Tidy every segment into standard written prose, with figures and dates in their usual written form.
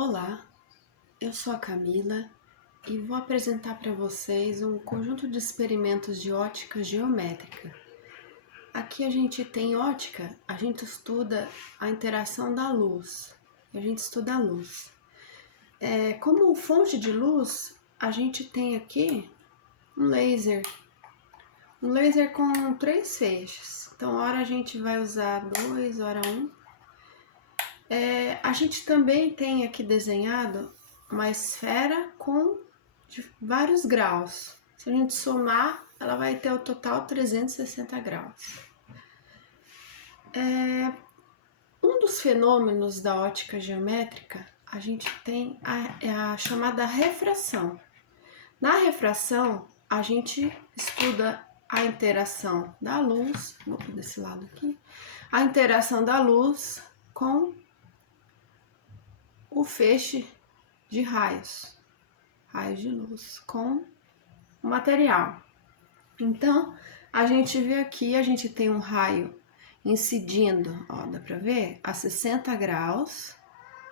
Olá, eu sou a Camila e vou apresentar para vocês um conjunto de experimentos de ótica geométrica. Aqui a gente tem ótica, a gente estuda a interação da luz, a gente estuda a luz. Como fonte de luz, a gente tem aqui um laser com 3 feixes. Então, hora a gente vai usar 2, hora 1. A gente também tem aqui desenhado uma esfera com vários graus. Se a gente somar, ela vai ter o total 360 graus. Um dos fenômenos da ótica geométrica, a gente tem a chamada refração. Na refração, a gente estuda a interação da luz, vou por desse lado aqui, a interação da luz com o feixe de raios de luz com o material. Então, a gente vê aqui, a gente tem um raio incidindo, ó, dá pra ver? A 60 graus,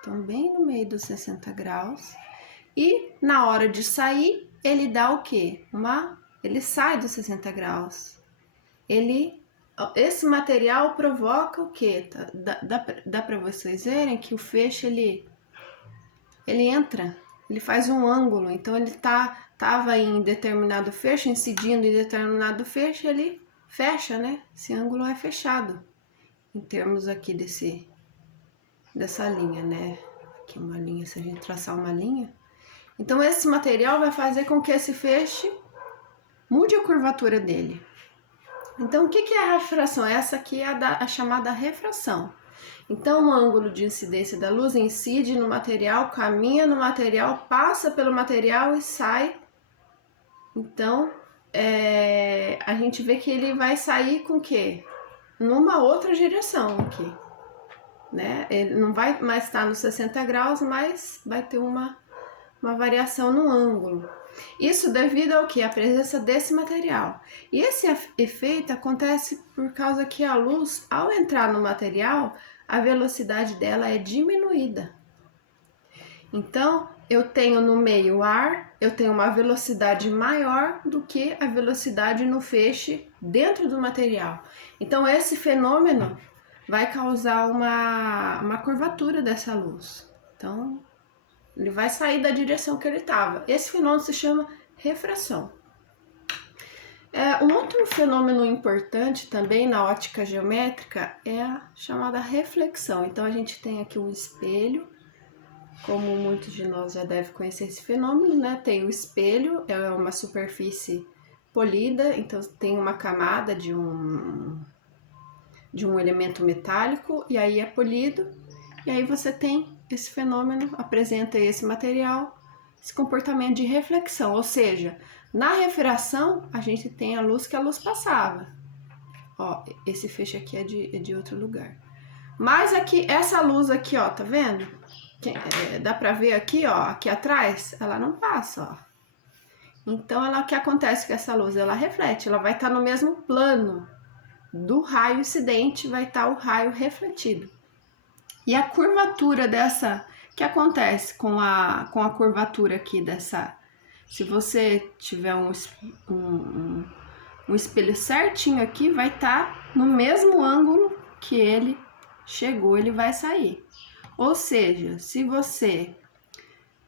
então bem no meio dos 60 graus, e na hora de sair, ele dá o quê? Ele sai dos 60 graus. Esse material provoca o quê? Dá pra vocês verem que o feixe, ele entra, ele faz um ângulo, então ele tava em determinado feixe, incidindo em determinado feixe, ele fecha, né? Esse ângulo é fechado, em termos aqui dessa linha, né? Aqui uma linha, se a gente traçar uma linha. Então esse material vai fazer com que esse feixe mude a curvatura dele. Então o que é a refração? Essa aqui é a chamada refração. Então, o ângulo de incidência da luz incide no material, caminha no material, passa pelo material e sai. Então, a gente vê que ele vai sair com o quê? Numa outra direção aqui, né? Ele não vai mais estar nos 60 graus, mas vai ter uma variação no ângulo. Isso devido ao que? A presença desse material. E esse efeito acontece por causa que a luz, ao entrar no material, a velocidade dela é diminuída. Então, eu tenho no meio ar, eu tenho uma velocidade maior do que a velocidade no feixe dentro do material. Então, esse fenômeno vai causar uma curvatura dessa luz. Então, ele vai sair da direção que ele estava. Esse fenômeno se chama refração. Um outro fenômeno importante também na ótica geométrica é a chamada reflexão. Então, a gente tem aqui um espelho, como muitos de nós já devem conhecer esse fenômeno, né? Tem o espelho, é uma superfície polida, então tem uma camada de um elemento metálico, e aí é polido, e aí você tem esse fenômeno, apresenta esse material, esse comportamento de reflexão, ou seja, na refração a gente tem a luz que a luz passava. Ó, esse feixe aqui é de outro lugar. Mas aqui, essa luz aqui, ó, tá vendo? Dá pra ver aqui, ó, aqui atrás, ela não passa, ó. Então, o que acontece com essa luz? Ela reflete, ela vai estar no mesmo plano do raio incidente, vai estar o raio refletido. E a curvatura que acontece com a curvatura aqui dessa, se você tiver um espelho certinho aqui, vai estar no mesmo ângulo que ele chegou, ele vai sair. Ou seja, se você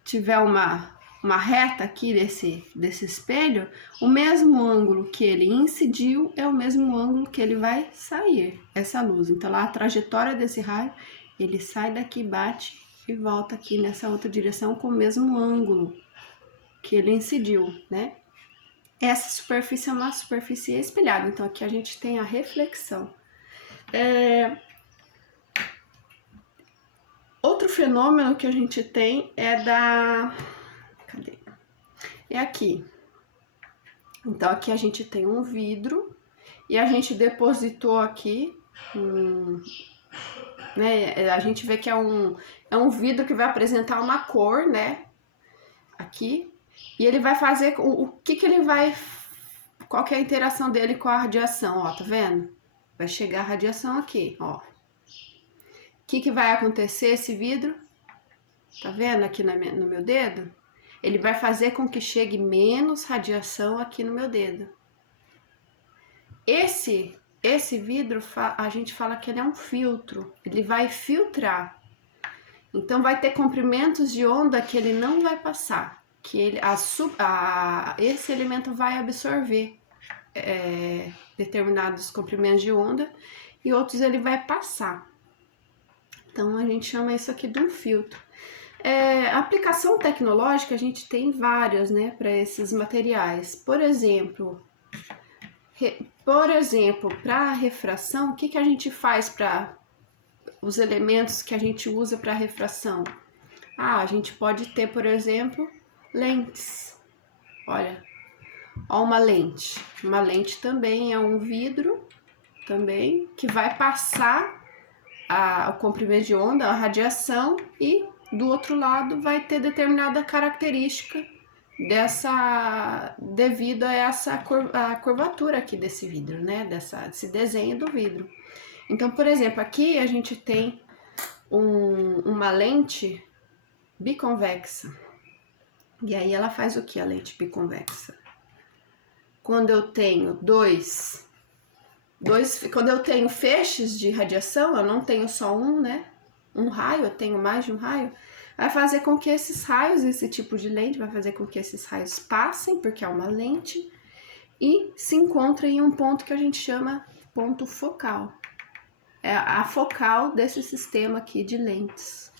tiver uma reta aqui desse espelho, o mesmo ângulo que ele incidiu é o mesmo ângulo que ele vai sair, essa luz. Então, lá a trajetória desse raio, ele sai daqui, bate e volta aqui nessa outra direção com o mesmo ângulo que ele incidiu, né? Essa superfície é uma superfície espelhada, então aqui a gente tem a reflexão. Outro fenômeno que a gente tem é cadê? É aqui. Então aqui a gente tem um vidro e a gente depositou aqui né? A gente vê que é um vidro que vai apresentar uma cor, né? Aqui. E ele vai fazer o que ele vai. Qual que é a interação dele com a radiação? Ó, tá vendo? Vai chegar a radiação aqui, ó. O que vai acontecer esse vidro? Tá vendo aqui no meu dedo? Ele vai fazer com que chegue menos radiação aqui no meu dedo. Esse vidro, a gente fala que ele é um filtro, ele vai filtrar. Então vai ter comprimentos de onda que ele não vai passar, que esse elemento vai absorver determinados comprimentos de onda e outros ele vai passar. Então a gente chama isso aqui de um filtro. Aplicação tecnológica a gente tem várias, né, para esses materiais. Por exemplo, para refração, o que a gente faz para os elementos que a gente usa para refração? A gente pode ter, por exemplo, lentes. Olha, ó uma lente. Uma lente também é um vidro também que vai passar o comprimento de onda, a radiação, e do outro lado vai ter determinada característica devido a a curvatura aqui desse vidro, né? Desse desenho do vidro. Então, por exemplo, aqui a gente tem uma lente biconvexa. E aí ela faz o que, a lente biconvexa? Quando eu tenho quando eu tenho feixes de radiação, eu não tenho só um, né? Um raio, eu tenho mais de um raio, vai fazer com que esses raios, esse tipo de lente, vai fazer com que esses raios passem, porque é uma lente, e se encontrem em um ponto que a gente chama ponto focal. É a focal desse sistema aqui de lentes.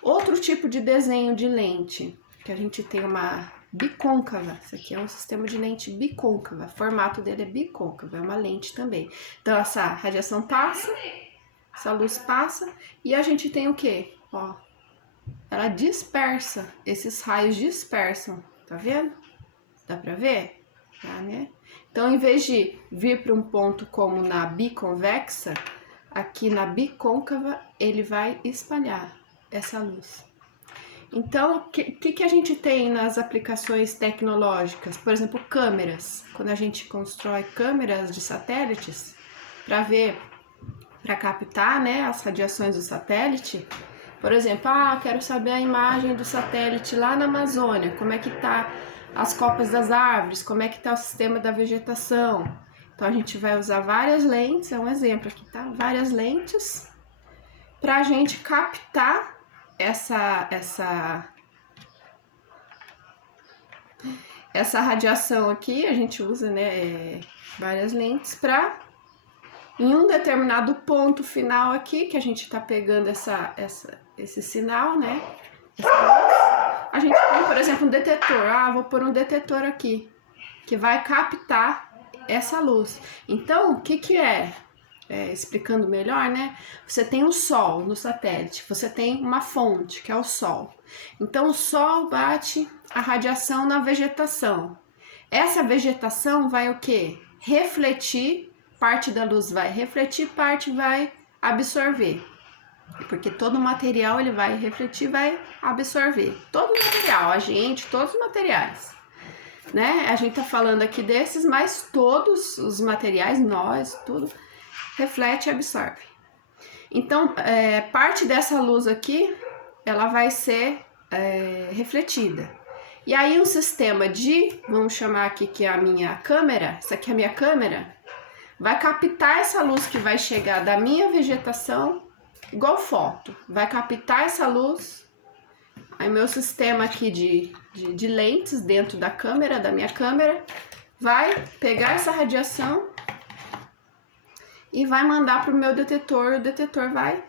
Outro tipo de desenho de lente, que a gente tem uma bicôncava. Isso aqui é um sistema de lente bicôncava. O formato dele é bicôncavo, é uma lente também. Então, essa radiação passa, essa luz passa, e a gente tem o quê? Ó, ela dispersa, esses raios dispersam, tá vendo? Dá pra ver? Tá, né? Então, em vez de vir para um ponto como na biconvexa, aqui na bicôncava, ele vai espalhar essa luz. Então, o que a gente tem nas aplicações tecnológicas? Por exemplo, câmeras. Quando a gente constrói câmeras de satélites para captar, né, as radiações do satélite. Por exemplo, quero saber a imagem do satélite lá na Amazônia, como é que tá as copas das árvores, como é que tá o sistema da vegetação. Então a gente vai usar várias lentes, é um exemplo aqui, tá? Várias lentes para a gente captar essa radiação aqui. A gente usa, né, várias lentes para, em um determinado ponto final aqui, que a gente tá pegando esse sinal, né, a gente tem, por exemplo, um detetor. Vou pôr um detetor aqui que vai captar essa luz. Então, o que é? Explicando melhor, né? Você tem o Sol no satélite, você tem uma fonte, que é o Sol. Então, o Sol bate a radiação na vegetação. Essa vegetação vai o quê? Refletir, parte da luz vai refletir, parte vai absorver. Porque todo material ele vai refletir, vai absorver. Todo material, todos os materiais. Né? A gente tá falando aqui desses, mas todos os materiais, nós, tudo, reflete e absorve. Então, parte dessa luz aqui, ela vai ser refletida. E aí um sistema vamos chamar aqui que é a minha câmera, essa aqui é a minha câmera, vai captar essa luz que vai chegar da minha vegetação, igual foto, vai captar essa luz. Aí meu sistema aqui de lentes dentro da câmera, da minha câmera, vai pegar essa radiação e vai mandar para o meu detetor. O detetor vai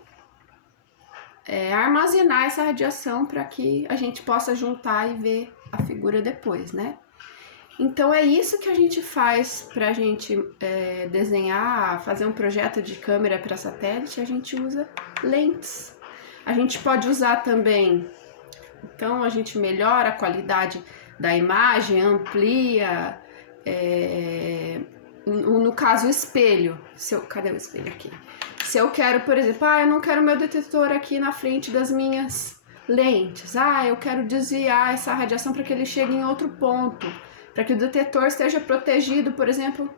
armazenar essa radiação para que a gente possa juntar e ver a figura depois, né? Então é isso que a gente faz para a gente desenhar, fazer um projeto de câmera para satélite. A gente usa lentes. A gente pode usar também. Então a gente melhora a qualidade da imagem, amplia, no caso o espelho. Cadê o espelho aqui? Se eu quero, por exemplo, eu não quero meu detetor aqui na frente das minhas lentes. Eu quero desviar essa radiação para que ele chegue em outro ponto, para que o detetor esteja protegido, por exemplo,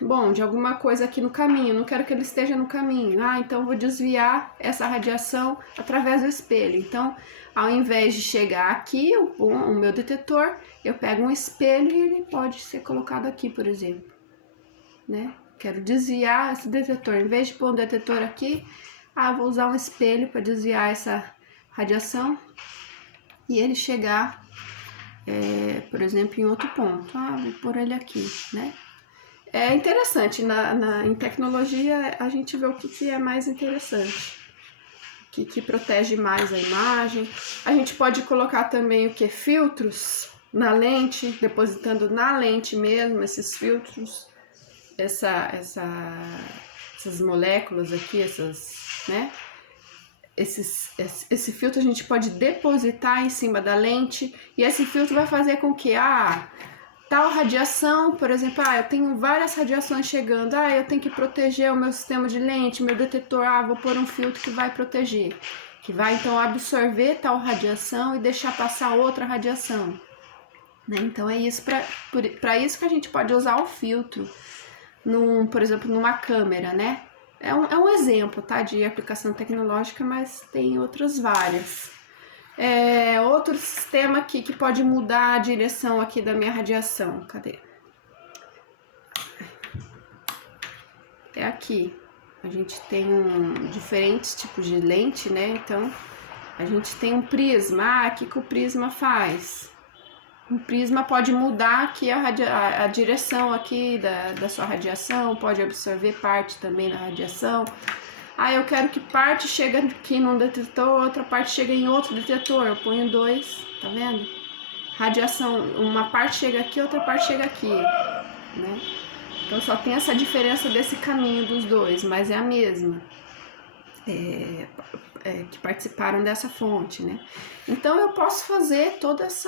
bom, de alguma coisa aqui no caminho, não quero que ele esteja no caminho. Então vou desviar essa radiação através do espelho. Então, ao invés de chegar aqui, o meu detetor, eu pego um espelho e ele pode ser colocado aqui, por exemplo, né? Quero desviar esse detetor. Em vez de pôr um detetor aqui, vou usar um espelho para desviar essa radiação e ele chegar, por exemplo, em outro ponto. Vou pôr ele aqui, né? É interessante, em tecnologia a gente vê o que é mais interessante, que protege mais a imagem. A gente pode colocar também o que? Filtros na lente, depositando na lente mesmo esses filtros, essas moléculas aqui, né? Esse filtro a gente pode depositar em cima da lente e esse filtro vai fazer com que tal radiação, por exemplo, eu tenho várias radiações chegando, eu tenho que proteger o meu sistema de lente, meu detetor, vou pôr um filtro que vai proteger, que vai então absorver tal radiação e deixar passar outra radiação, né? Então é isso, para isso que a gente pode usar o filtro, por exemplo, numa câmera, né? É um exemplo, tá, de aplicação tecnológica, mas tem outras várias. Outro sistema aqui que pode mudar a direção aqui da minha radiação. Cadê? É aqui. A gente tem diferentes tipos de lente, né? Então, a gente tem um prisma. O que o prisma faz? O prisma pode mudar aqui a direção aqui da sua radiação, pode absorver parte também da radiação. Eu quero que parte chegue aqui num detetor, outra parte chega em outro detetor. Eu ponho dois, tá vendo? Radiação, uma parte chega aqui, outra parte chega aqui, né? Então só tem essa diferença desse caminho dos dois, mas é a mesma. Que participaram dessa fonte, né? Então eu posso fazer todas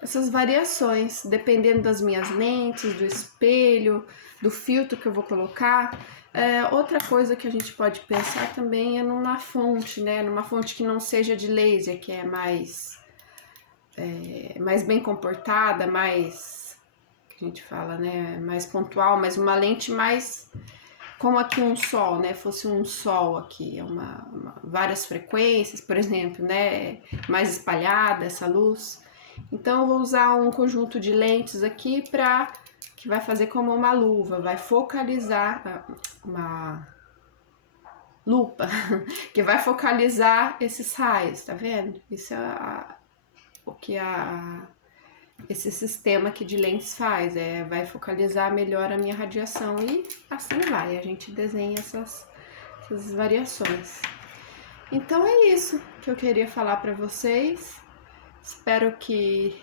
essas variações, dependendo das minhas lentes, do espelho, do filtro que eu vou colocar. Outra coisa que a gente pode pensar também é numa fonte, né? Numa fonte que não seja de laser, que é mais bem comportada, mais, que a gente fala, né? Mais pontual, mas uma lente mais como aqui um sol, né? Fosse um sol aqui, várias frequências, por exemplo, né? Mais espalhada essa luz. Então eu vou usar um conjunto de lentes aqui que vai fazer como uma luva, vai focalizar uma lupa que vai focalizar esses raios, tá vendo? Isso é o que esse sistema aqui de lentes faz, vai focalizar melhor a minha radiação e assim vai, a gente desenha essas variações. Então é isso que eu queria falar para vocês, espero que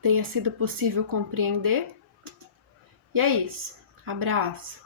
tenha sido possível compreender, e é isso, abraço!